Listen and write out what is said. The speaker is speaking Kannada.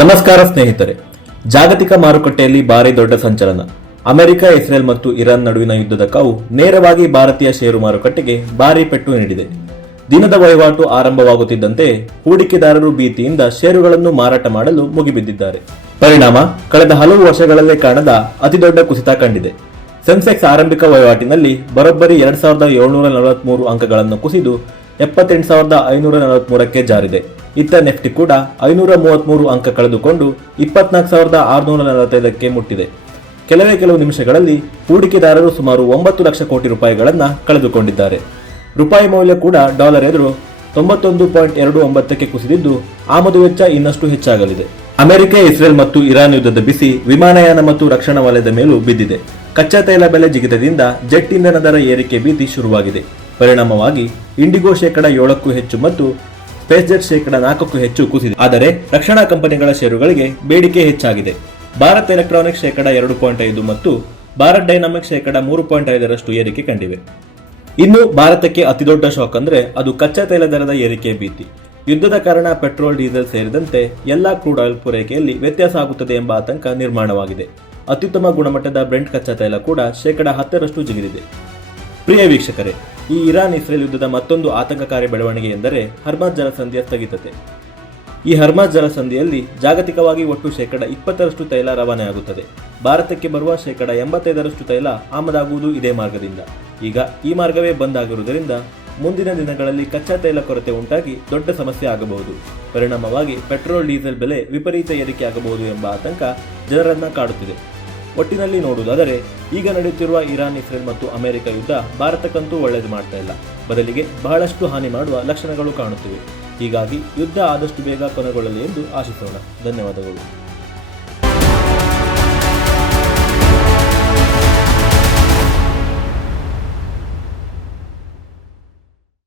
ನಮಸ್ಕಾರ ಸ್ನೇಹಿತರೆ. ಜಾಗತಿಕ ಮಾರುಕಟ್ಟೆಯಲ್ಲಿ ಭಾರಿ ದೊಡ್ಡ ಸಂಚಲನ. ಅಮೆರಿಕ, ಇಸ್ರೇಲ್ ಮತ್ತು ಇರಾನ್ ನಡುವಿನ ಯುದ್ಧದ ಕಾವು ನೇರವಾಗಿ ಭಾರತೀಯ ಷೇರು ಮಾರುಕಟ್ಟೆಗೆ ಭಾರಿ ಪೆಟ್ಟು ನೀಡಿದೆ. ದಿನದ ವಹಿವಾಟು ಆರಂಭವಾಗುತ್ತಿದ್ದಂತೆ ಹೂಡಿಕೆದಾರರು ಭೀತಿಯಿಂದ ಷೇರುಗಳನ್ನು ಮಾರಾಟ ಮಾಡಲು ಮುಗಿಬಿದ್ದಿದ್ದಾರೆ. ಪರಿಣಾಮ ಕಳೆದ ಹಲವು ವರ್ಷಗಳಲ್ಲೇ ಕಾಣದ ಅತಿದೊಡ್ಡ ಕುಸಿತ ಕಂಡಿದೆ. ಸೆನ್ಸೆಕ್ಸ್ ಆರಂಭಿಕ ವಹಿವಾಟಿನಲ್ಲಿ ಬರೋಬ್ಬರಿ 2743 ಅಂಕಗಳನ್ನು ಕುಸಿದು 78,543ಕ್ಕೆ ಜಾರಿದೆ. ಇತ್ತ ನೆಫ್ಟಿ ಕೂಡ 533 ಅಂಕ ಕಳೆದುಕೊಂಡು 24,645ಕ್ಕೆ ಮುಟ್ಟಿದೆ. ಕೆಲವು ನಿಮಿಷಗಳಲ್ಲಿ ಹೂಡಿಕೆದಾರರು ಸುಮಾರು 9 ಲಕ್ಷ ಕೋಟಿ ರೂಪಾಯಿಗಳನ್ನು ಕಳೆದುಕೊಂಡಿದ್ದಾರೆ. ರೂಪಾಯಿ ಮೌಲ್ಯ ಕೂಡ ಡಾಲರ್ ಎದುರು 91.29ಕ್ಕೆ ಕುಸಿದಿದ್ದು ಆಮದು ವೆಚ್ಚ ಇನ್ನಷ್ಟು ಹೆಚ್ಚಾಗಲಿದೆ. ಅಮೆರಿಕ, ಇಸ್ರೇಲ್ ಮತ್ತು ಇರಾನ್ ಯುದ್ಧದ ಬಿಸಿ ವಿಮಾನಯಾನ ಮತ್ತು ರಕ್ಷಣಾ ವಲಯದ ಮೇಲೂ ಬಿದ್ದಿದೆ. ಕಚ್ಚಾ ತೈಲ ಬೆಲೆ ಜಿಗಿತದಿಂದ ಜೆಟ್ ಇಂಧನ ದರ ಏರಿಕೆ ಭೀತಿ ಶುರುವಾಗಿದೆ. ಪರಿಣಾಮವಾಗಿ ಇಂಡಿಗೋ 7%ಕ್ಕೂ ಹೆಚ್ಚು ಮತ್ತು ಸ್ಪೇಸ್ ಜೆಟ್ 4%ಕ್ಕೂ ಹೆಚ್ಚು ಕುಸಿದೆ. ಆದರೆ ರಕ್ಷಣಾ ಕಂಪನಿಗಳ ಷೇರುಗಳಿಗೆ ಬೇಡಿಕೆ ಹೆಚ್ಚಾಗಿದೆ. ಭಾರತ್ ಎಲೆಕ್ಟ್ರಾನಿಕ್ಸ್ 2.5% ಮತ್ತು ಭಾರತ್ ಡೈನಾಮಿಕ್ಸ್ 3.5% ಏರಿಕೆ ಕಂಡಿವೆ. ಇನ್ನು ಭಾರತಕ್ಕೆ ಅತಿದೊಡ್ಡ ಶಾಕ್ ಅಂದ್ರೆ ಅದು ಕಚ್ಚಾ ತೈಲ ದರದ ಏರಿಕೆ ಭೀತಿ. ಯುದ್ಧದ ಕಾರಣ ಪೆಟ್ರೋಲ್, ಡೀಸೆಲ್ ಸೇರಿದಂತೆ ಎಲ್ಲಾ ಕ್ರೂಡ್ ಆಯಿಲ್ ಪೂರೈಕೆಯಲ್ಲಿ ವ್ಯತ್ಯಾಸ ಆಗುತ್ತದೆ ಎಂಬ ಆತಂಕ ನಿರ್ಮಾಣವಾಗಿದೆ. ಅತ್ಯುತ್ತಮ ಗುಣಮಟ್ಟದ ಬ್ರೆಂಟ್ ಕಚ್ಚಾ ತೈಲ ಕೂಡ 10% ಜಿಗಿದಿದೆ. ಪ್ರಿಯ ವೀಕ್ಷಕರೇ, ಈ ಇರಾನ್ ಇಸ್ರೇಲ್ ಯುದ್ಧದ ಮತ್ತೊಂದು ಆತಂಕಕಾರಿ ಬೆಳವಣಿಗೆ ಎಂದರೆ ಹರ್ಮಜ್ ಜಲಸಂಧಿಯ ಸ್ಥಗಿತತೆ. ಈ ಹರ್ಮಜ್ ಜಲಸಂಧಿಯಲ್ಲಿ ಜಾಗತಿಕವಾಗಿ ಒಟ್ಟು 20% ತೈಲ ರವಾನೆಯಾಗುತ್ತದೆ. ಭಾರತಕ್ಕೆ ಬರುವ 85% ತೈಲ ಆಮದಾಗುವುದು ಇದೇ ಮಾರ್ಗದಿಂದ. ಈಗ ಈ ಮಾರ್ಗವೇ ಬಂದ್ ಆಗಿರುವುದರಿಂದ ಮುಂದಿನ ದಿನಗಳಲ್ಲಿ ಕಚ್ಚಾ ತೈಲ ಕೊರತೆ ಉಂಟಾಗಿ ದೊಡ್ಡ ಸಮಸ್ಯೆ ಆಗಬಹುದು. ಪರಿಣಾಮವಾಗಿ ಪೆಟ್ರೋಲ್, ಡೀಸೆಲ್ ಬೆಲೆ ವಿಪರೀತ ಏರಿಕೆ ಆಗಬಹುದು ಎಂಬ ಆತಂಕ ಜನರನ್ನ ಕಾಡುತ್ತಿದೆ. ಒಟ್ಟಿನಲ್ಲಿ ನೋಡುವುದಾದರೆ ಈಗ ನಡೆಯುತ್ತಿರುವ ಇರಾನ್, ಇಸ್ರೇಲ್ ಮತ್ತು ಅಮೆರಿಕ ಯುದ್ಧ ಭಾರತಕ್ಕಂತೂ ಒಳ್ಳೆಯದು ಮಾಡ್ತಾ ಇಲ್ಲ. ಬದಲಿಗೆ ಬಹಳಷ್ಟು ಹಾನಿ ಮಾಡುವ ಲಕ್ಷಣಗಳು ಕಾಣುತ್ತಿವೆ. ಹೀಗಾಗಿ ಯುದ್ಧ ಆದಷ್ಟು ಬೇಗ ಕೊನೆಗೊಳ್ಳಲಿ ಎಂದು ಆಶಿಸೋಣ. ಧನ್ಯವಾದಗಳು.